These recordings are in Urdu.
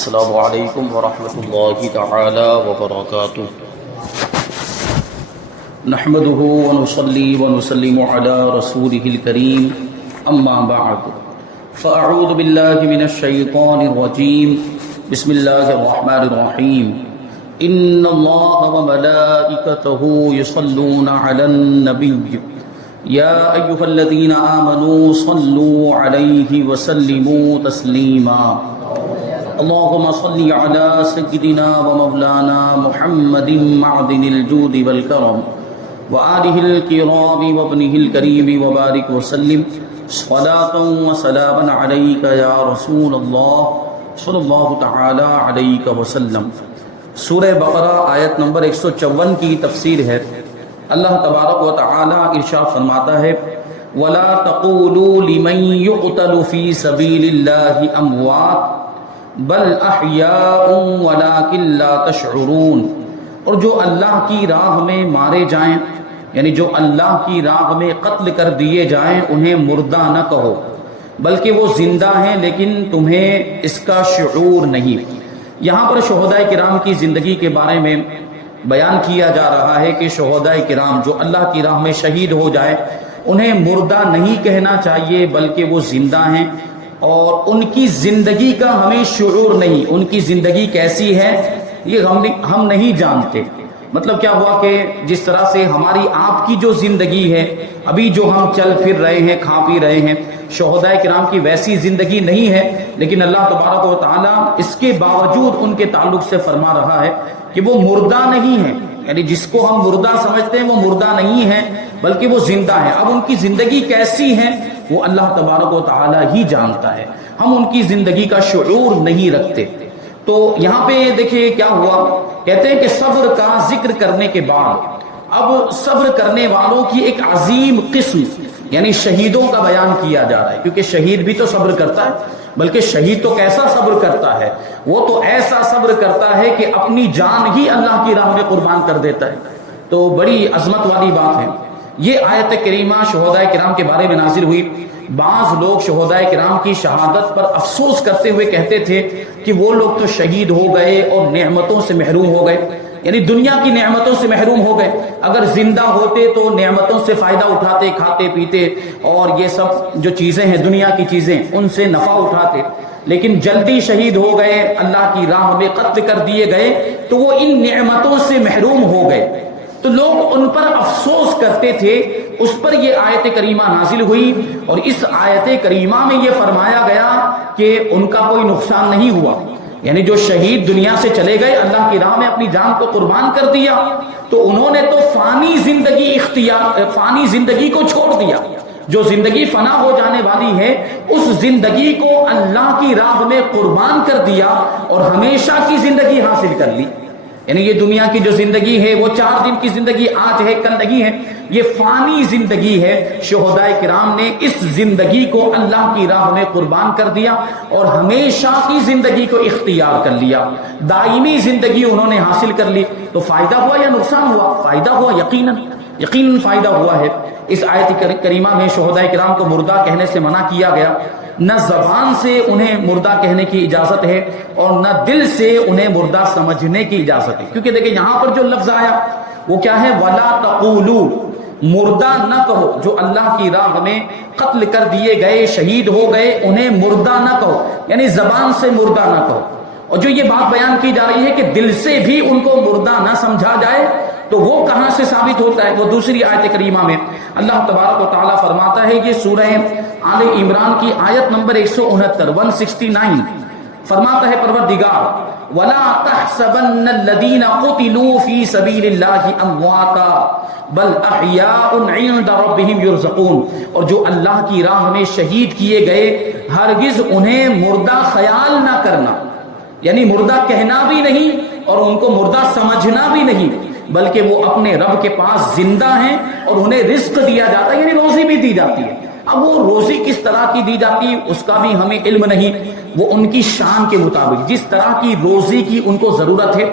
السلام علیکم ورحمۃ اللہ تعالی وبرکاتہ نحمده ونصلي ونسلم على رسوله الكريم اما بعد فاعوذ بالله من الشیطان الرجیم بسم اللہ الرحمن الرحیم ان اللہ وملائکته يصلون على النبی یا ایها الذین آمنوا صلوا علیہ وسلموا تسلیما اللهم صل على سيدنا ومولانا محمد معدن الجود والكرم وآله الكرام وابنه الكريم وبارك وسلم صلاة وسلاما عليك يا رسول الله صلی اللہ تعالی علیہ وسلم۔ سورہ بقرہ آیت نمبر 154 کی تفسیر ہے۔ اللہ تبارک و تعالی ارشاد فرماتا ہے وَلَا تَقُولُوا لِمَن يُقْتَلُ فِي سَبِيلِ اللَّهِ أَمْوَاتٌ بل احیاء ولکن لا تشعرون، اور جو اللہ کی راہ میں مارے جائیں، یعنی جو اللہ کی راہ میں قتل کر دیے جائیں، انہیں مردہ نہ کہو بلکہ وہ زندہ ہیں لیکن تمہیں اس کا شعور نہیں۔ یہاں پر شہداء کرام کی زندگی کے بارے میں بیان کیا جا رہا ہے کہ شہداء کرام جو اللہ کی راہ میں شہید ہو جائے انہیں مردہ نہیں کہنا چاہیے بلکہ وہ زندہ ہیں، اور ان کی زندگی کا ہمیں شعور نہیں، ان کی زندگی کیسی ہے یہ ہم نہیں جانتے۔ مطلب کیا ہوا کہ جس طرح سے ہماری آپ کی جو زندگی ہے، ابھی جو ہم چل پھر رہے ہیں، کھا پی رہے ہیں، شہداء کرام کی ویسی زندگی نہیں ہے، لیکن اللہ تبارک و تعالی اس کے باوجود ان کے تعلق سے فرما رہا ہے کہ وہ مردہ نہیں ہیں، یعنی جس کو ہم مردہ سمجھتے ہیں وہ مردہ نہیں ہے بلکہ وہ زندہ ہے۔ اب ان کی زندگی کیسی ہے وہ اللہ تبارک و تعالی ہی جانتا ہے، ہم ان کی زندگی کا شعور نہیں رکھتے۔ تو یہاں پہ دیکھیں کیا ہوا، کہتے ہیں کہ صبر کا ذکر کرنے کے بعد اب صبر کرنے والوں کی ایک عظیم قسم یعنی شہیدوں کا بیان کیا جا رہا ہے، کیونکہ شہید بھی تو صبر کرتا ہے، بلکہ شہید تو کیسا صبر کرتا ہے، وہ تو ایسا صبر کرتا ہے کہ اپنی جان ہی اللہ کی راہ میں قربان کر دیتا ہے۔ تو بڑی عظمت والی بات ہے۔ یہ آیت کریمہ شہداء کرام کے بارے میں نازل ہوئی۔ بعض لوگ شہداء کرام کی شہادت پر افسوس کرتے ہوئے کہتے تھے کہ وہ لوگ تو شہید ہو گئے اور نعمتوں سے محروم ہو گئے، یعنی دنیا کی نعمتوں سے محروم ہو گئے۔ اگر زندہ ہوتے تو نعمتوں سے فائدہ اٹھاتے، کھاتے پیتے، اور یہ سب جو چیزیں ہیں دنیا کی چیزیں ان سے نفع اٹھاتے، لیکن جلدی شہید ہو گئے، اللہ کی راہ میں قتل کر دیے گئے تو وہ ان نعمتوں سے محروم ہو گئے۔ تو لوگ ان پر افسوس کرتے تھے، اس پر یہ آیت کریمہ نازل ہوئی، اور اس آیت کریمہ میں یہ فرمایا گیا کہ ان کا کوئی نقصان نہیں ہوا، یعنی جو شہید دنیا سے چلے گئے، اللہ کی راہ میں اپنی جان کو قربان کر دیا، تو انہوں نے تو فانی زندگی کو چھوڑ دیا۔ جو زندگی فنا ہو جانے والی ہے اس زندگی کو اللہ کی راہ میں قربان کر دیا اور ہمیشہ کی زندگی حاصل کر لی۔ یعنی یہ دنیا کی جو زندگی ہے وہ 4 دن کی زندگی، آج ہے کل نہیں ہے، یہ فانی زندگی ہے۔ شہداء کرام نے اس زندگی کو اللہ کی راہ میں قربان کر دیا اور ہمیشہ کی زندگی کو اختیار کر لیا، دائمی زندگی انہوں نے حاصل کر لی۔ تو فائدہ ہوا یا نقصان ہوا؟ فائدہ ہوا، یقیناً فائدہ ہوا ہے۔ اس آیت کریمہ میں شہداء کرام کو مردہ کہنے سے منع کیا گیا، نہ زبان سے انہیں مردہ کہنے کی اجازت ہے اور نہ دل سے انہیں مردہ سمجھنے کی اجازت ہے، کیونکہ دیکھیں یہاں پر جو لفظ آیا وہ کیا ہے، وَلَا تَقُولُوا، مردہ نہ کہو، جو اللہ کی راہ میں قتل کر دیے گئے، شہید ہو گئے، انہیں مردہ نہ کہو، یعنی زبان سے مردہ نہ کہو۔ اور جو یہ بات بیان کی جا رہی ہے کہ دل سے بھی ان کو مردہ نہ سمجھا جائے، تو وہ کہاں سے ثابت ہوتا ہے؟ وہ دوسری آیت کریمہ میں اللہ تبارک و تعالیٰ فرماتا ہے، یہ سورہ آل عمران کی آیت نمبر 169 فرماتا ہے پروردگار وَلَا تَحْسَبَنَّ الَّذِينَ قُتِلُوا فِي سَبِيلِ اللَّهِ أَمْوَاتًا بَلْ أَحْيَاءٌ عِندَ رَبِّهِمْ يُرْزَقُونَ، اور جو اللہ کی راہ میں شہید کیے گئے ہرگز انہیں مردہ خیال نہ کرنا، یعنی مردہ کہنا بھی نہیں اور ان کو مردہ سمجھنا بھی نہیں، بلکہ وہ اپنے رب کے پاس زندہ ہیں اور انہیں رزق دیا جاتا ہے، یعنی روزی بھی دی جاتی ہے۔ اب وہ روزی کس طرح کی دی جاتی ہے اس کا بھی ہمیں علم نہیں، وہ ان کی شان کے مطابق جس طرح کی روزی کی ان کو ضرورت ہے،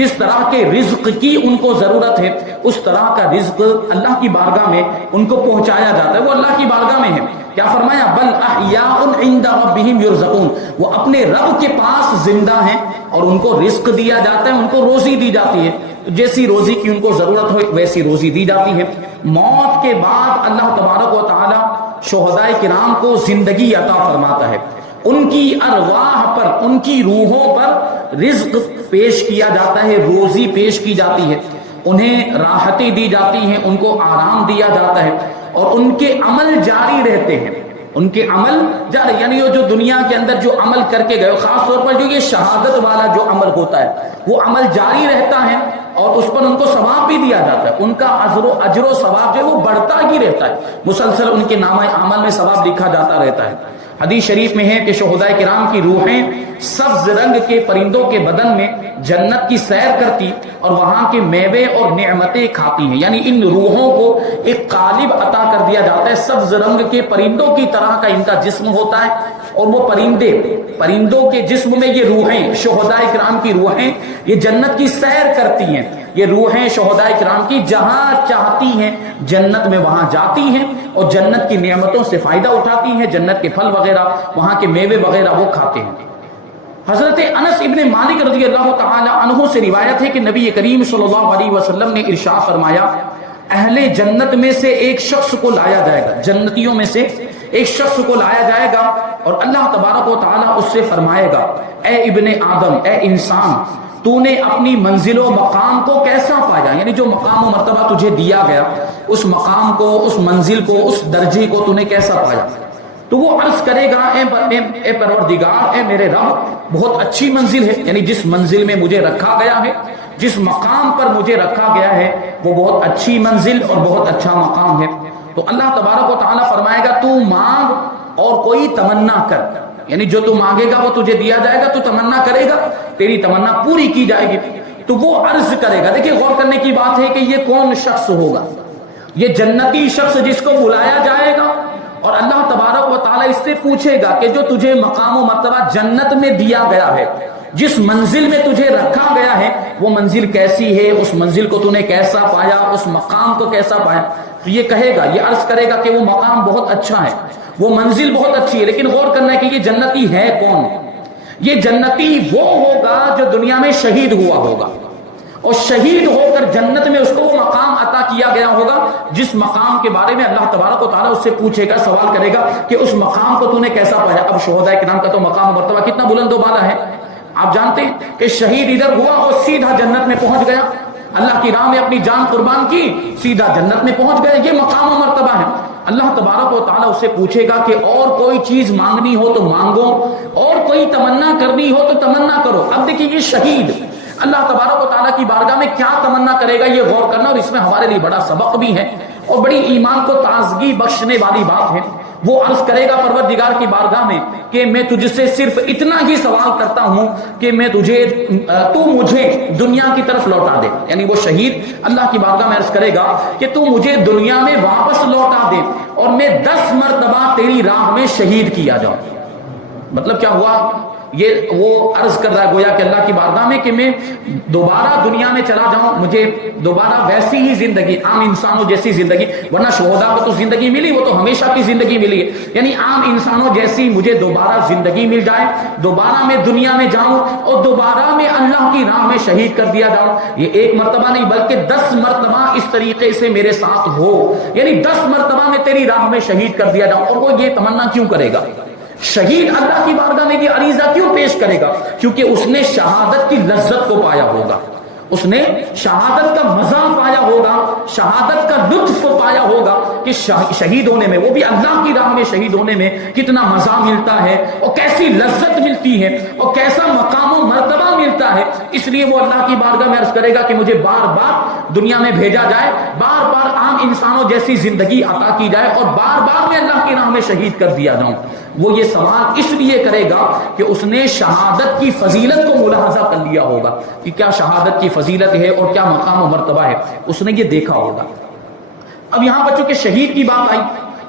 جس طرح کے رزق کی ان کو ضرورت ہے، اس طرح کا رزق اللہ کی بارگاہ میں ان کو پہنچایا جاتا ہے، وہ اللہ کی بارگاہ میں ہے۔ کیا فرمایا؟ بل احیاء عند ربہم یرزقون، وہ اپنے رب کے پاس زندہ ہیں اور ان کو رزق دیا جاتا ہے، ان کو روزی دی جاتی ہے، جیسی روزی کی ان کو ضرورت ہو ویسی روزی دی جاتی ہے۔ موت کے بعد اللہ تبارک و تعالی شہداء کرام کو زندگی عطا فرماتا ہے، ان کی ارواح پر، ان کی روحوں پر رزق پیش کیا جاتا ہے، روزی پیش کی جاتی ہے، انہیں راحتیں دی جاتی ہیں، ان کو آرام دیا جاتا ہے، اور ان کے عمل جاری رہتے ہیں، ان کے عمل جاری، یعنی وہ جو دنیا کے اندر جو عمل کر کے گئے، خاص طور پر جو یہ شہادت والا جو عمل ہوتا ہے وہ عمل جاری رہتا ہے اور اس پر ان کو ثواب بھی دیا جاتا ہے، ان کا اجر و ثواب جو ہے وہ بڑھتا ہی رہتا ہے، مسلسل ان کے نامہ اعمال میں ثواب لکھا جاتا رہتا ہے۔ حدیث شریف میں ہے کہ شہداء کرام کی روحیں سبز رنگ کے پرندوں کے بدن میں جنت کی سیر کرتی اور وہاں کے میوے اور نعمتیں کھاتی ہیں، یعنی ان روحوں کو ایک قالب عطا کر دیا جاتا ہے، سبز رنگ کے پرندوں کی طرح کا ان کا جسم ہوتا ہے، اور وہ پرندوں کے جسم میں یہ روحیں، شہداء کرام کی روحیں یہ جنت کی سیر کرتی ہیں، یہ روحیں شہداء کرام کی جہاں چاہتی ہیں جنت میں وہاں جاتی ہیں اور جنت کی نعمتوں سے فائدہ اٹھاتی ہیں، جنت کے پھل وغیرہ، وہاں کے میوے وغیرہ وہ کھاتے ہیں۔ حضرت انس ابن مالک رضی اللہ تعالی عنہ سے روایت ہے کہ نبی کریم صلی اللہ علیہ وسلم نے ارشاد فرمایا، اہل جنت میں سے ایک شخص کو لایا جائے گا، جنتیوں میں سے ایک شخص کو لایا جائے گا اور اللہ تبارک و تعالی اس سے فرمائے گا، اے ابن آدم، اے انسان، تو نے اپنی منزل و مقام کو کیسا پایا؟ یعنی جو مقام و مرتبہ تجھے دیا گیا، اس مقام کو، اس منزل کو، اس درجے کو تو نے کیسا پایا؟ تو وہ عرض کرے گا، اے پروردگار، اے میرے رب، بہت اچھی منزل ہے، یعنی جس منزل میں مجھے رکھا گیا ہے، جس مقام پر مجھے رکھا گیا ہے وہ بہت اچھی منزل اور بہت اچھا مقام ہے۔ تو اللہ تبارک و تعالیٰ فرمائے گا، تو مانگ اور کوئی تمنا کر، یعنی جو تو مانگے گا وہ تجھے دیا جائے گا، تو تمنا کرے گا تیری تمنا پوری کی جائے گی۔ تو وہ عرض کرے گا، دیکھیں غور کرنے کی بات ہے کہ یہ کون شخص ہوگا؟ یہ جنتی شخص جس کو بلایا جائے گا اور اللہ تبارک و تعالیٰ اس سے پوچھے گا کہ جو تجھے مقام و مرتبہ جنت میں دیا گیا ہے، جس منزل میں تجھے رکھا گیا ہے، وہ منزل کیسی ہے، اس منزل کو تو نے کیسا پایا، اس مقام کو کیسا پایا؟ تو یہ کہے گا، یہ عرض کرے گا کہ وہ مقام بہت اچھا ہے، وہ منزل بہت اچھی ہے، لیکن غور کرنا ہے کہ یہ جنتی ہے کون؟ یہ جنتی وہ ہوگا جو دنیا میں شہید ہوا ہوگا، اور شہید ہو کر جنت میں اس کو وہ مقام عطا کیا گیا ہوگا جس مقام کے بارے میں اللہ تبارک و تعالیٰ اس سے پوچھے گا، سوال کرے گا کہ اس مقام کو تو نے کیسا پایا۔ اب شہداء کرام کا تو مقام و مرتبہ کتنا بلند و بالا ہے، آپ جانتے ہیں کہ شہید ادھر ہوا اور سیدھا جنت میں پہنچ گیا، اللہ کی راہ میں اپنی جان قربان کی، سیدھا جنت میں پہنچ گئے، یہ مقام و مرتبہ ہے۔ اللہ تبارک و تعالیٰ اس سے پوچھے گا کہ اور کوئی چیز مانگنی ہو تو مانگو، اور کوئی تمنا کرنی ہو تو تمنا کرو۔ اب دیکھیے یہ شہید اللہ تبارک و تعالیٰ کی بارگاہ میں کیا تمنا کرے گا، یہ غور کرنا، اور اس میں ہمارے لیے بڑا سبق بھی ہے اور بڑی ایمان کو تازگی بخشنے والی بات ہے۔ وہ عرض کرے گا پروردگار کی بارگاہ میں کہ میں تجھ سے صرف اتنا ہی سوال کرتا ہوں کہ تو مجھے دنیا کی طرف لوٹا دے، یعنی وہ شہید اللہ کی بارگاہ میں عرض کرے گا کہ تو مجھے دنیا میں واپس لوٹا دے اور میں 10 مرتبہ تیری راہ میں شہید کیا جاؤں۔ مطلب کیا ہوا؟ یہ وہ عرض کر رہا ہے گویا کہ اللہ کی بارگاہ میں کہ میں دوبارہ دنیا میں چلا جاؤں، مجھے دوبارہ ویسی ہی زندگی، عام انسانوں جیسی زندگی، ورنہ شہداء کو تو زندگی ملی، وہ تو ہمیشہ کی زندگی ملی ہے، یعنی عام انسانوں جیسی مجھے دوبارہ زندگی مل جائے، دوبارہ میں دنیا میں جاؤں اور دوبارہ میں اللہ کی راہ میں شہید کر دیا جاؤں۔ یہ ایک مرتبہ نہیں بلکہ 10 مرتبہ اس طریقے سے میرے ساتھ ہو، یعنی 10 مرتبہ میں تیری راہ میں شہید کر دیا جاؤں۔ اور وہ یہ تمنا کیوں کرے گا؟ شہید اللہ کی بارگاہ میں یہ عریضہ کیوں پیش کرے گا؟ کیونکہ اس نے شہادت کی لذت کو پایا ہوگا، اس نے شہادت کا مزہ پایا ہوگا، شہادت کا لطف پایا ہوگا کہ شہید ہونے میں، وہ بھی اللہ کی راہ میں شہید ہونے میں کتنا مزہ ملتا ہے اور کیسی لذت ملتی ہے اور کیسا مقام و مرتبہ ملتا ہے۔ اس لیے وہ اللہ کی بارگاہ میں عرض کرے گا کہ مجھے بار بار دنیا میں بھیجا جائے، بار بار عام انسانوں جیسی زندگی عطا کی جائے اور بار بار میں اللہ کی راہ میں شہید کر دیا جاؤں۔ وہ یہ سوال اس لیے کرے گا کہ اس نے شہادت کی فضیلت کو ملاحظہ کر لیا ہوگا کہ کیا شہادت کی فضیلت ہے اور کیا مقام و مرتبہ ہے، اس نے یہ دیکھا ہوگا۔ اب یہاں بچوں کہ شہید کی بات آئی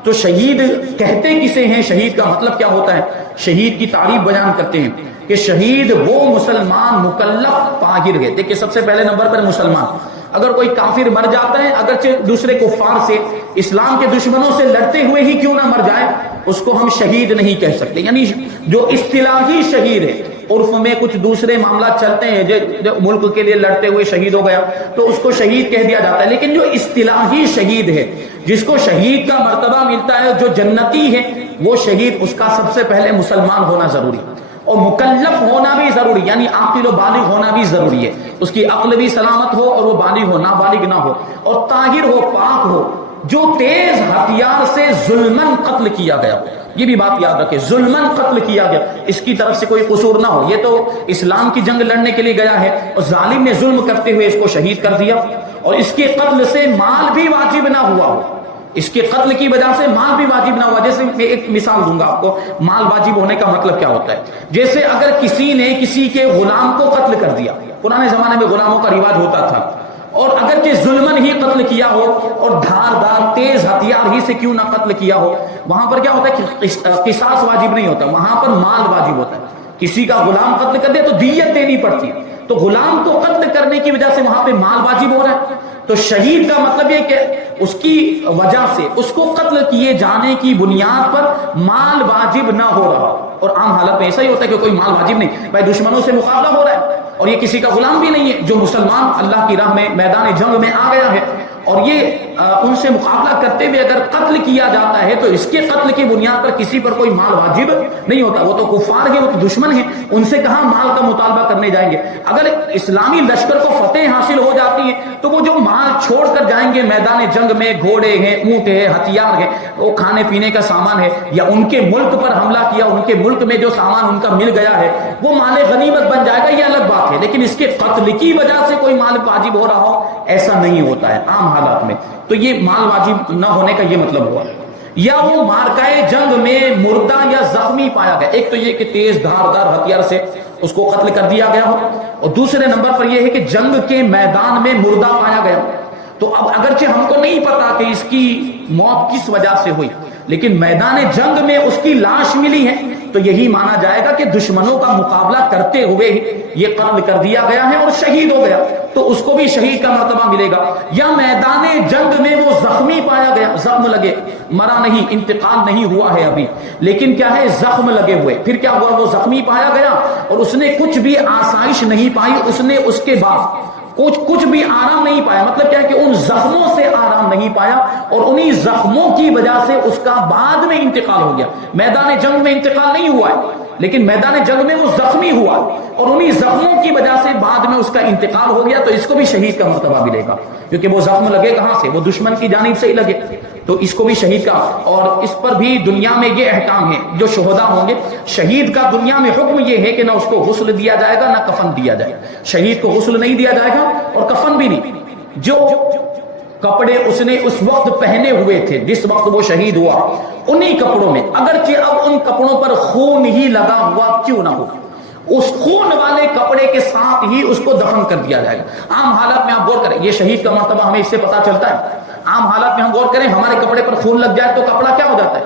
تو شہید کہتے کسے ہیں، شہید کا مطلب کیا ہوتا ہے؟ شہید کی تعریف بیان کرتے ہیں کہ شہید وہ مسلمان مکلف طاہر ہے۔ دیکھیں سب سے پہلے نمبر پر مسلمان، اگر کوئی کافر مر جاتا ہے اگرچہ دوسرے کفار سے، اسلام کے دشمنوں سے لڑتے ہوئے ہی کیوں نہ مر جائے، اس کو ہم شہید نہیں کہہ سکتے. یعنی جو اصطلاحی شہید ہے، عرف میں کچھ دوسرے معاملات چلتے ہیں، جو ملک کے لیے لڑتے ہوئے شہید ہو گیا تو اس کو شہید کہہ دیا جاتا ہے، لیکن جو اصطلاحی شہید ہے، جس کو شہید کا مرتبہ ملتا ہے، جو جنتی ہے، وہ شہید، اس کا سب سے پہلے مسلمان ہونا ضروری اور مکلف ہونا بھی ضروری، یعنی عاقل و بالغ ہونا بھی ضروری ہے. اس کی عقل بھی سلامت ہو اور وہ بالغ ہو، نابالغ نہ ہو، اور طاہر ہو، پاک ہو، جو تیز ہتھیار سے ظلمن قتل کیا گیا. یہ بھی بات یاد رکھے، ظلمن قتل کیا گیا، اس کی طرف سے کوئی قصور نہ ہو. یہ تو اسلام کی جنگ لڑنے کے لیے گیا ہے اور ظالم نے ظلم کرتے ہوئے اس کو شہید کر دیا، اور اس کے قتل سے مال بھی واجب نہ ہوا ہو، اس کے قتل کی وجہ سے مال بھی واجب نہ ہوا. جیسے میں ایک مثال دوں گا آپ کو، مال واجب ہونے کا مطلب کیا ہوتا ہے. جیسے اگر کسی نے کسی کے غلام کو قتل کر دیا، پرانے زمانے میں غلاموں کا رواج ہوتا تھا، اور اگر کہ ظلمن ہی قتل کیا ہو اور دھاردار تیز ہتھیار ہی سے کیوں نہ قتل کیا ہو، وہاں پر کیا ہوتا ہے کہ قصاص واجب نہیں ہوتا، وہاں پر مال واجب ہوتا ہے. کسی کا غلام قتل کر دے تو دیت دینی پڑتی ہے، تو غلام کو قتل کرنے کی وجہ سے وہاں پہ مال واجب ہو رہا ہے. تو شہید کا مطلب یہ کہ اس کی وجہ سے، اس کو قتل کیے جانے کی بنیاد پر مال واجب نہ ہو رہا. اور عام حالت میں ایسا ہی ہوتا ہے کہ کوئی مال واجب نہیں، بھائی دشمنوں سے مقابلہ ہو رہا ہے اور یہ کسی کا غلام بھی نہیں ہے، جو مسلمان اللہ کی راہ میں میدان جنگ میں آ گیا ہے، اور یہ ان سے مقابلہ کرتے ہوئے اگر قتل کیا جاتا ہے تو اس کے قتل کی بنیاد پر کسی پر کوئی مال واجب نہیں ہوتا. وہ تو کفار ہیں، وہ تو دشمن ہیں، ان سے کہاں مال کا مطالبہ کرنے جائیں گے. اگر اسلامی لشکر کو فتح حاصل ہو جاتی ہے تو وہ جو مال چھوڑ کر جائیں گے میدان جنگ میں، گھوڑے ہیں، اونٹ ہے، ہتھیار ہے، وہ کھانے پینے کا سامان ہے، یا ان کے ملک پر حملہ کیا، ان کے ملک میں جو سامان ان کا مل گیا ہے وہ مال غنیمت بن جائے گا، یہ الگ بات ہے. لیکن اس کے قتل کی وجہ سے کوئی مال واجب ہو رہا ہو، ایسا نہیں ہوتا ہے عام حالات میں. تو یہ مال واجب نہ ہونے کا یہ مطلب ہوا. یا وہ مارکائے جنگ میں مردہ یا زخمی پایا گیا، ایک تو یہ کہ تیز دھاردار ہتھیار سے اس کو قتل کر دیا گیا ہو، اور دوسرے نمبر پر یہ ہے کہ جنگ کے میدان میں مردہ پایا گیا. تو اب اگرچہ ہم کو نہیں پتا کہ اس کی موت کس وجہ سے ہوئی، لیکن میدان جنگ میں اس کی لاش ملی ہے، تو یہی مانا جائے گا کہ دشمنوں کا مقابلہ کرتے ہوئے یہ قتل کر دیا گیا ہے اور شہید ہو گیا، تو اس کو بھی شہید کا مرتبہ ملے گا. یا میدان جنگ میں وہ زخمی پایا گیا، زخم لگے، مرا نہیں، انتقال نہیں ہوا ہے ابھی، لیکن کیا ہے، زخم لگے ہوئے. پھر کیا ہوا، وہ زخمی پایا گیا اور اس نے کچھ بھی آسائش نہیں پائی، اس نے اس کے بعد کچھ بھی آرام نہیں پایا. مطلب کیا ہے کہ ان زخموں سے آرام نہیں پایا، اور انہی زخموں کی وجہ سے اس کا بعد میں انتقال ہو گیا. میدان جنگ میں انتقال نہیں ہوا ہے، لیکن میدان جنگ میں وہ زخمی ہوا، اور انہی زخموں کی وجہ سے بعد میں اس کا انتقال ہو گیا، تو اس کو بھی شہید کا مرتبہ ملے گا، کیونکہ وہ زخم لگے کہاں سے، وہ دشمن کی جانب سے ہی لگے، تو اس کو بھی شہید کا. اور اس پر بھی دنیا میں یہ احکام ہے، جو شہداء ہوں گے، شہید کا دنیا میں حکم یہ ہے کہ نہ اس کو غسل دیا جائے گا، نہ کفن دیا جائے گا. شہید کو غسل نہیں دیا جائے گا اور کفن بھی نہیں. جو کپڑے اس نے اس وقت پہنے ہوئے تھے جس وقت وہ شہید ہوا، انہی کپڑوں میں، اگرچہ اب ان کپڑوں پر خون ہی لگا ہوا کیوں نہ ہو، اس خون والے کپڑے کے ساتھ ہی اس کو دفن کر دیا جائے گا. عام حالات میں آپ غور کریں، یہ شہید کا مرتبہ ہمیں اس سے پتا چلتا ہے. عام حالات میں ہم غور کریں، ہمارے کپڑے پر خون لگ جائے تو کپڑا کیا ہو جاتا ہے،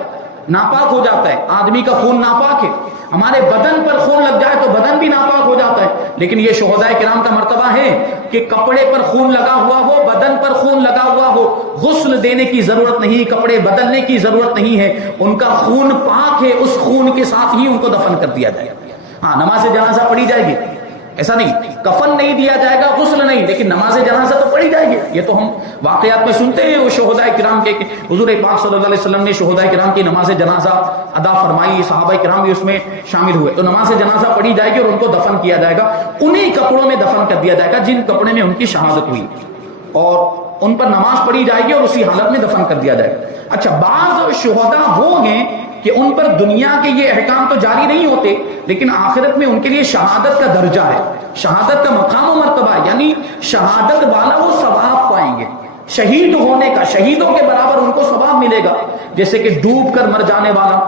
ناپاک ہو جاتا ہے. آدمی کا خون ناپاک ہے. ہمارے بدن پر خون لگ جائے تو بدن بھی ناپاک ہو جاتا ہے. لیکن یہ شہداء کرام کا مرتبہ ہے کہ کپڑے پر خون لگا ہوا ہو، بدن پر خون لگا ہوا ہو، غسل دینے کی ضرورت نہیں، کپڑے بدلنے کی ضرورت نہیں ہے، ان کا خون پاک ہے، اس خون کے ساتھ ہی ان کو دفن کر دیا جائے گا. ہاں، نماز جنازہ پڑھی جائے گی، ایسا نہیں، کفن نہیں دیا جائے گا، غسل نہیں، لیکن نماز جنازہ تو پڑھی جائے گی. یہ تو ہم واقعات میں سنتے ہیں وہ شہداء کرام کے، حضور پاک صلی اللہ علیہ وسلم نے شہداء کرام کی نماز جنازہ ادا فرمائی، صحابہ کرام بھی اس میں شامل ہوئے. تو نماز جنازہ پڑھی جائے گی اور ان کو دفن کیا جائے گا، انہی کپڑوں میں دفن کر دیا جائے گا جن کپڑے میں ان کی شہادت ہوئی، اور ان پر نماز پڑھی جائے گی اور اسی حالت میں دفن کر دیا جائے گا. اچھا، بعض شہداء وہ ہیں کہ ان پر دنیا کے یہ احکام تو جاری نہیں ہوتے، لیکن آخرت میں ان کے لیے شہادت کا درجہ ہے، شہادت کا مقام و مرتبہ ہے، یعنی شہادت والا وہ ثواب پائیں گے. شہید ہونے کا، شہیدوں کے برابر ان کو ثواب ملے گا. جیسے کہ ڈوب کر مر جانے والا،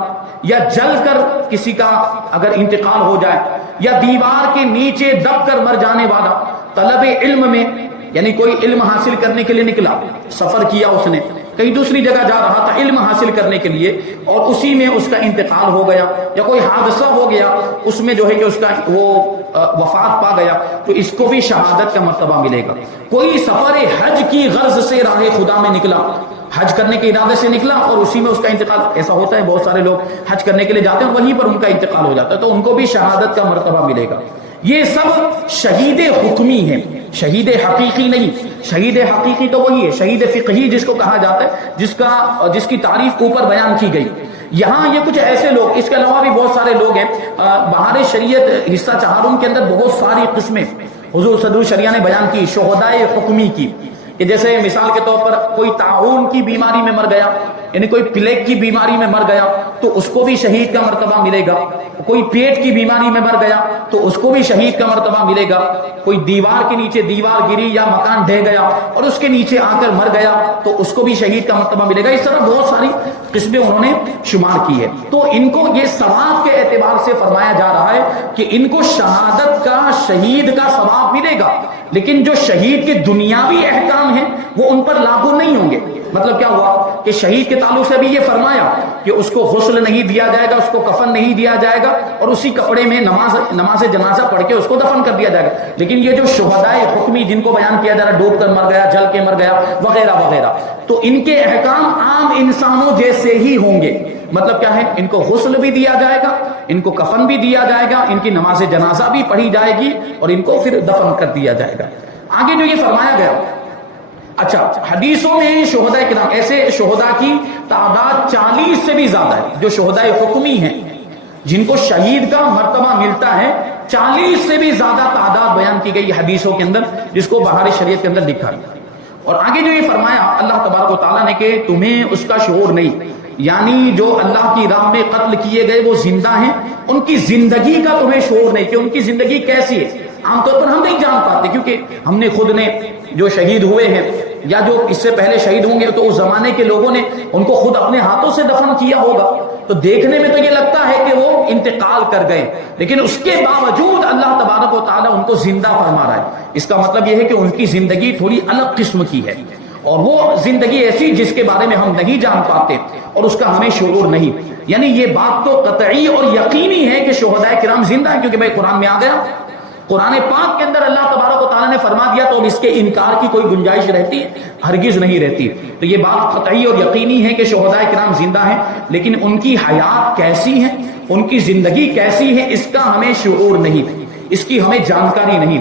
یا جل کر کسی کا اگر انتقال ہو جائے، یا دیوار کے نیچے دب کر مر جانے والا. طلب علم میں، یعنی کوئی علم حاصل کرنے کے لیے نکلا، سفر کیا اس نے، کہیں دوسری جگہ جا رہا تھا علم حاصل کرنے کے لیے اور اسی میں اس کا انتقال ہو گیا یا کوئی حادثہ ہو گیا اس میں جو ہے کہ اس کا وہ وفات پا گیا تو اس کو بھی شہادت کا مرتبہ ملے گا. کوئی سفر حج کی غرض سے راہ خدا میں نکلا, حج کرنے کے ارادے سے نکلا اور اسی میں اس کا انتقال, ایسا ہوتا ہے بہت سارے لوگ حج کرنے کے لیے جاتے ہیں اور وہیں پر ان کا انتقال ہو جاتا ہے تو ان کو بھی شہادت کا مرتبہ ملے گا. یہ سب شہید حکمی ہیں, شہید حقیقی نہیں. شہید حقیقی تو وہی ہے, شہید فقہی جس کو کہا جاتا ہے, جس کی تعریف اوپر بیان کی گئی. یہاں یہ کچھ ایسے لوگ, اس کے علاوہ بھی بہت سارے لوگ ہیں. بہار شریعت حصہ چہارم کے اندر بہت ساری قسمیں حضور صدر شریعہ نے بیان کی شہدائے حکمی کی, کہ جیسے مثال کے طور پر کوئی طاعون کی بیماری میں مر گیا, یعنی کوئی پلیگ کی بیماری میں مر گیا تو اس کو بھی شہید کا مرتبہ ملے گا. کوئی پیٹ کی بیماری میں مر گیا تو اس کو بھی شہید کا مرتبہ ملے گا. کوئی دیوار کے نیچے دیوار گری یا مکان ڈھہ گیا اور اس کے نیچے آ کر مر گیا تو اس کو بھی شہید کا مرتبہ ملے گا. اس طرح بہت ساری قسمیں انہوں نے شمار کی ہے. تو ان کو یہ ثواب کے اعتبار سے فرمایا جا رہا ہے کہ ان کو شہادت کا, شہید کا ثواب ملے گا, لیکن جو شہید کے دنیاوی احکام ہیں وہ ان پر لاگو نہیں ہوں گے. مطلب کیا ہوا کہ شہید کے تعلق سے بھی یہ فرمایا کہ اس کو غسل نہیں دیا جائے گا, اس کو کفن نہیں دیا جائے گا اور اسی کپڑے میں نماز جنازہ پڑھ کے اس کو دفن کر دیا جائے گا. لیکن یہ جو شہدائے حکمی جن کو بیان کیا جا رہا ہے, ڈوب کر مر گیا, جل کے مر گیا وغیرہ وغیرہ, تو ان کے احکام عام انسانوں جیسے ہی ہوں گے. مطلب کیا ہے, ان کو غسل بھی دیا جائے گا, ان کو کفن بھی دیا جائے گا, ان کی نماز جنازہ بھی پڑھی جائے گی اور ان کو پھر دفن کر دیا جائے گا. آگے جو یہ فرمایا گیا, اچھا حدیثوں میں شہداء کرام, ایسے شہداء کی تعداد 40 سے بھی زیادہ ہے جو شہداء حکمی ہیں جن کو شہید کا مرتبہ ملتا ہے. 40 سے بھی زیادہ تعداد بیان کی گئی حدیثوں کے اندر جس کو بہار شریعت کے اندر لکھا ہے. اور آگے جو یہ فرمایا اللہ تبارک و تعالیٰ نے کہ تمہیں اس کا شعور نہیں, یعنی جو اللہ کی راہ میں قتل کیے گئے وہ زندہ ہیں, ان کی زندگی کا تمہیں شعور نہیں کہ ان کی زندگی کیسی ہے. عام طور پر ہم نہیں جان پاتے کیونکہ ہم نے خود نے جو شہید ہوئے ہیں یا جو اس سے پہلے شہید ہوں گے تو اس زمانے کے لوگوں نے ان کو خود اپنے ہاتھوں سے دفن کیا ہوگا تو دیکھنے میں تو یہ لگتا ہے کہ وہ انتقال کر گئے, لیکن اس کے باوجود اللہ تبارک و تعالیٰ ان کو زندہ فرما رہا ہے. اس کا مطلب یہ ہے کہ ان کی زندگی تھوڑی الگ قسم کی ہے اور وہ زندگی ایسی جس کے بارے میں ہم نہیں جان پاتے اور اس کا ہمیں شعور نہیں. یعنی یہ بات تو قطعی اور یقینی ہے کہ شہداء کرام زندہ ہیں, کیونکہ بھائی قرآن میں آ گیا, قرآن پاک کے اندر اللہ تبارک و تعالیٰ نے فرما دیا تو اب اس کے انکار کی کوئی گنجائش رہتی ہے؟ ہرگز نہیں رہتی. تو یہ بات قطعی اور یقینی ہے کہ شہداء کرام زندہ ہیں, لیکن ان کی حیات کیسی ہے, ان کی زندگی کیسی ہے, اس کا ہمیں شعور نہیں, اس کی ہمیں جانکاری نہیں.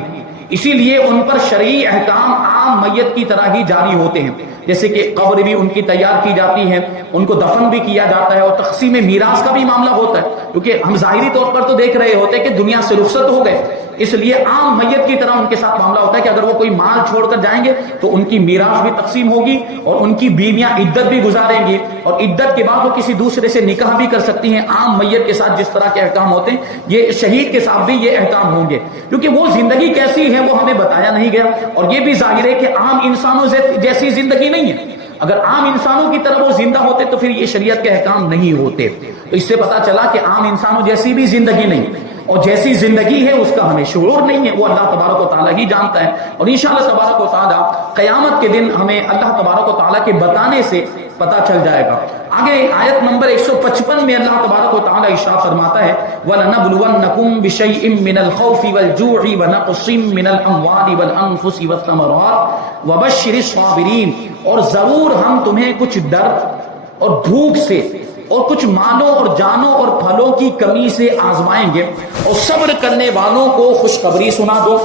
اسی لیے ان پر شرعی احکام عام میت کی طرح ہی جاری ہوتے ہیں, جیسے کہ قبر بھی ان کی تیار کی جاتی ہے, ان کو دفن بھی کیا جاتا ہے اور تقسیم میراث کا بھی معاملہ ہوتا ہے, کیونکہ ہم ظاہری طور پر تو دیکھ رہے ہوتے ہیں کہ دنیا سے رخصت ہو گئے, اس لیے عام میت کی طرح ان کے ساتھ معاملہ ہوتا ہے کہ اگر وہ کوئی مال چھوڑ کر جائیں گے تو ان کی میراث بھی تقسیم ہوگی اور ان کی بیویاں عدت بھی گزاریں گی اور عدت کے بعد وہ کسی دوسرے سے نکاح بھی کر سکتی ہیں. عام میت کے ساتھ جس طرح کے احکام ہوتے ہیں یہ شہید کے ساتھ بھی یہ احکام ہوں گے, کیونکہ وہ زندگی کیسی ہے وہ ہمیں بتایا نہیں گیا. اور یہ بھی ظاہر ہے کہ عام انسانوں جیسی زندگی نہیں ہے. اگر عام انسانوں کی طرح وہ زندہ ہوتے تو پھر یہ شریعت کے احکام نہیں ہوتے. تو اس سے پتا چلا کہ عام انسانوں جیسی بھی زندگی نہیں, اور جیسی زندگی ہے اس کا ہمیں شعور نہیں ہے, وہ اللہ تبارک و تعالیٰ ہی جانتا ہے. اور انشاءاللہ تبارک و تعالیٰ قیامت کے دن ہمیں اللہ تبارک و تعالیٰ کے بتانے سے پتا چل جائے گا. آگے آیت نمبر 155 میں اللہ تبارک و تعالیٰ ارشاد فرماتا ہے وَلَنَبْلُوَنَّكُمْ بِشَيْءٍ مِّنَ الْخَوْفِ وَالْجُوعِ وَنَقْصٍ مِّنَ الْأَمْوَالِ وَالْأَنفُسِ وَالثَّمَرَاتِ وَبَشِّرِ الصَّابِرِينَ, اور ضرور ہم تمہیں کچھ درد اور بھوک سے اور کچھ مالوں اور جانوں اور پھلوں کی کمی سے آزمائیں گے اور صبر کرنے والوں کو خوشخبری سنا دو.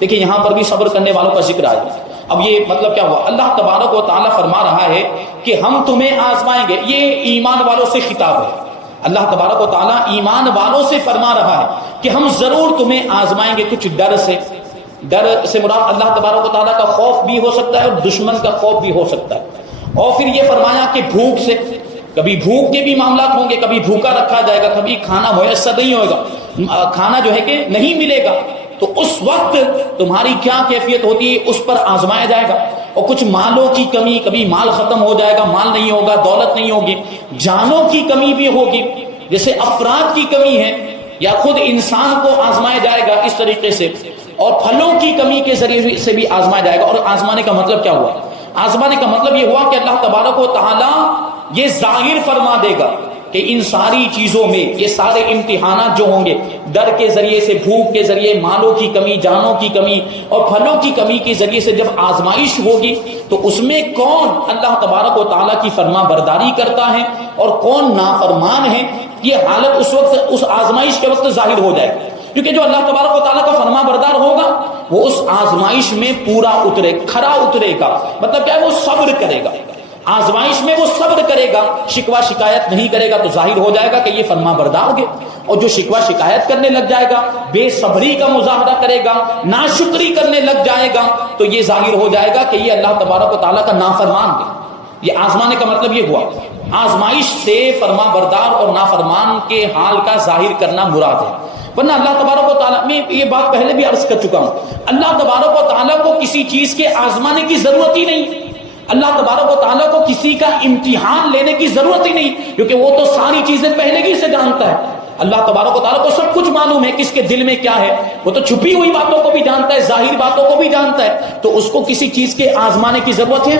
دیکھیں یہاں پر بھی صبر کرنے والوں کا ذکر آیا. اب یہ مطلب کیا ہوا, اللہ تبارک و تعالیٰ فرما رہا ہے کہ ہم تمہیں آزمائیں گے. یہ ایمان والوں سے خطاب ہے. اللہ تبارک و تعالیٰ ایمان والوں سے فرما رہا ہے کہ ہم ضرور تمہیں آزمائیں گے کچھ ڈر سے. ڈر سے مراد اللہ تبارک و تعالیٰ کا خوف بھی ہو سکتا ہے اور دشمن کا خوف بھی ہو سکتا ہے. اور پھر یہ فرمایا کہ بھوک سے, کبھی بھوک کے بھی معاملات ہوں گے, کبھی بھوکا رکھا جائے گا, کبھی کھانا میسر نہیں ہوگا, کھانا جو ہے کہ نہیں ملے گا, تو اس وقت تمہاری کیا کیفیت ہوتی ہے اس پر آزمایا جائے گا. اور کچھ مالوں کی کمی, کبھی مال ختم ہو جائے گا, مال نہیں ہوگا, دولت نہیں ہوگی. جانوں کی کمی بھی ہوگی, جیسے افراد کی کمی ہے یا خود انسان کو آزمایا جائے گا اس طریقے سے. اور پھلوں کی کمی کے ذریعے سے بھی آزمایا جائے گا. اور آزمانے کا مطلب کیا ہوا, آزمانے کا مطلب یہ ہوا کہ اللہ تبارک و تعالی یہ ظاہر فرما دے گا کہ ان ساری چیزوں میں یہ سارے امتحانات جو ہوں گے، ڈر کے ذریعے سے، بھوک کے ذریعے، مالوں کی کمی، جانوں کی کمی اور پھلوں کی کمی کے ذریعے سے جب آزمائش ہوگی تو اس میں کون اللہ تبارک و تعالیٰ کی فرما برداری کرتا ہے اور کون نافرمان ہے، یہ حالت اس وقت، اس آزمائش کے وقت ظاہر ہو جائے گی۔ کیونکہ جو اللہ تبارک و تعالیٰ کا فرما بردار ہوگا وہ اس آزمائش میں پورا اترے، کھرا اترے گا، مطلب کیا ہے، وہ صبر کرے گا، آزمائش میں وہ صبر کرے گا، شکوہ شکایت نہیں کرے گا تو ظاہر ہو جائے گا کہ یہ فرما بردار ہے۔ اور جو شکوہ شکایت کرنے لگ جائے گا، بے صبری کا مظاہرہ کرے گا، ناشکری کرنے لگ جائے گا، تو یہ ظاہر ہو جائے گا کہ یہ اللہ تبارک و تعالیٰ کا نافرمان ہے۔ یہ آزمانے کا مطلب یہ ہوا، آزمائش سے فرما بردار اور نافرمان کے حال کا ظاہر کرنا مراد ہے۔ ورنہ اللہ تبارک و تعالیٰ، میں یہ بات پہلے بھی عرض کر چکا ہوں، اللہ تبارک و تعالیٰ کو کسی چیز کے آزمانے کی ضرورت ہی نہیں، اللہ تبارک و تعالیٰ کو کسی کا امتحان لینے کی ضرورت ہی نہیں، کیونکہ وہ تو ساری چیزیں پہلے ہی سے جانتا ہے۔ اللہ تبارک و تعالیٰ کو سب کچھ معلوم ہے، کس کے دل میں کیا ہے، وہ تو چھپی ہوئی باتوں کو بھی جانتا ہے، ظاہر باتوں کو بھی جانتا ہے، تو اس کو کسی چیز کے آزمانے کی ضرورت ہے؟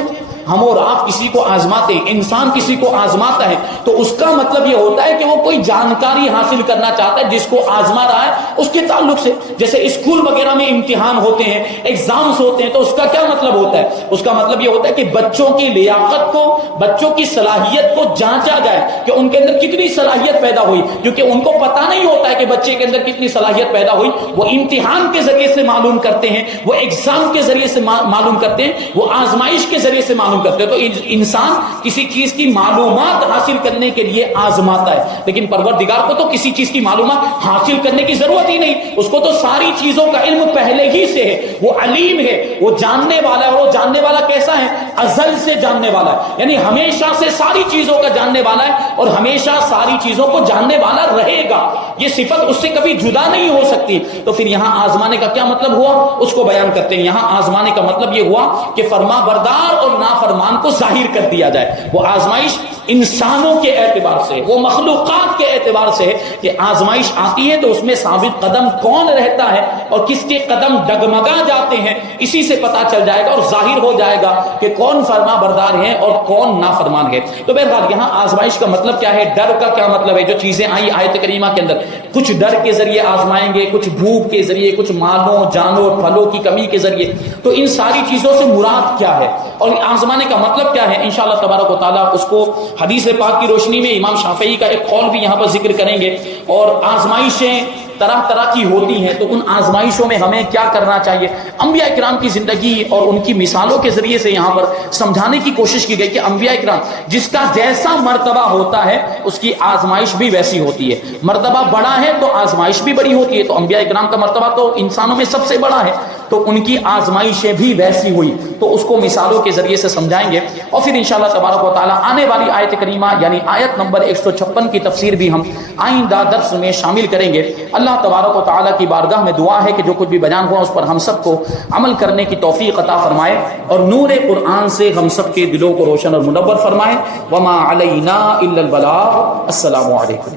ہم اور آپ کسی کو آزماتے ہیں، انسان کسی کو آزماتا ہے تو اس کا مطلب یہ ہوتا ہے کہ وہ کوئی جانکاری حاصل کرنا چاہتا ہے جس کو آزما رہا ہے اس کے تعلق سے۔ جیسے اسکول وغیرہ میں امتحان ہوتے ہیں، ایگزامز ہوتے ہیں، تو اس کا کیا مطلب ہوتا ہے؟ اس کا مطلب یہ ہوتا ہے کہ بچوں کی لیاقت کو، بچوں کی صلاحیت کو جانچا جائے کہ ان کے اندر کتنی صلاحیت پیدا ہوئی، کیونکہ ان کو پتہ نہیں ہوتا ہے کہ بچے کے اندر کتنی صلاحیت پیدا ہوئی، وہ امتحان کے ذریعے سے معلوم کرتے ہیں، وہ ایگزام کے ذریعے سے معلوم کرتے ہیں، وہ آزمائش کے ذریعے سے معلوم کرتے ہیں۔ تو انسان کسی چیز کی معلومات حاصل کرنے کے لیے آزماتا ہے، لیکن پروردگار کو تو کسی چیز کی معلومات حاصل کرنے کی ضرورت ہی نہیں، اس کو تو ساری چیزوں کا علم پہلے ہی سے ہے، وہ علیم ہے، وہ جاننے والا ہے، اور وہ جاننے والا کیسا ہے؟ ازل سے جاننے والا ہے، یعنی ہمیشہ سے ساری چیزوں کا جاننے والا ہے اور ہمیشہ ساری چیزوں کو جاننے والا رہے گا، یہ صفت اس سے کبھی جدا نہیں ہو سکتی۔ تو پھر یہاں آزمانے کا کیا مطلب ہوا، اس کو بیان کرتے ہیں۔ یہاں آزمانے کا مطلب یہ ہوا کہ فرما بردار اور نافرمان کو ظاہر کر دیا جائے۔ وہ آزمائش انسانوں کے اعتبار سے، وہ مخلوقات کے اعتبار سے کہ آزمائش آتی ہے تو اس میں ثابت قدم کون رہتا ہے اور کس کے قدم ڈگمگا جاتے ہیں، اسی سے پتہ چل جائے گا اور ظاہر ہو جائے گا کہ کون فرما بردار ہے اور کون نافرمان ہے۔ تو بہرحال یہاں آزمائش کا مطلب کیا ہے، ڈر کا کیا مطلب ہے؟ جو چیزیں آئی آیت کریمہ کے اندر، کچھ ڈر کے ذریعے آزمائیں گے، کچھ بھوک کے ذریعے، کچھ مالوں جانوں پھلوں کی کمی کے ذریعے، تو ان ساری چیزوں سے مراد کیا ہے اور آزمانے کا مطلب کیا ہے؟ انشاءاللہ تبارک و تعالیٰ اس کو حدیث پاک کی روشنی میں امام شافعی کا ایک قول بھی یہاں پر ذکر کریں گے۔ اور آزمائشیں طرح طرح کی ہوتی ہیں، تو ان آزمائشوں میں ہمیں کیا کرنا چاہیے؟ انبیاء اکرام کی زندگی اور ان کی مثالوں کے ذریعے سے یہاں پر سمجھانے کی کوشش کی گئی کہ انبیاء اکرام جس کا جیسا مرتبہ ہوتا ہے اس کی آزمائش بھی ویسی ہوتی ہے، مرتبہ بڑا ہے تو آزمائش بھی بڑی ہوتی ہے۔ تو انبیاء اکرام کا مرتبہ تو انسانوں میں سب سے بڑا ہے، تو ان کی آزمائشیں بھی ویسی ہوئی، تو اس کو مثالوں کے ذریعے سے سمجھائیں گے۔ اور پھر انشاءاللہ تبارک و تعالیٰ آنے والی آیت کریمہ یعنی آیت نمبر 156 کی تفسیر بھی ہم آئندہ درس میں شامل کریں گے۔ اللہ تبارک و تعالیٰ کی بارگاہ میں دعا ہے کہ جو کچھ بھی بیان ہوا اس پر ہم سب کو عمل کرنے کی توفیق عطا فرمائے اور نور قرآن سے ہم سب کے دلوں کو روشن اور منور فرمائے۔ وما علینا الا البلاغ۔ السلام علیکم۔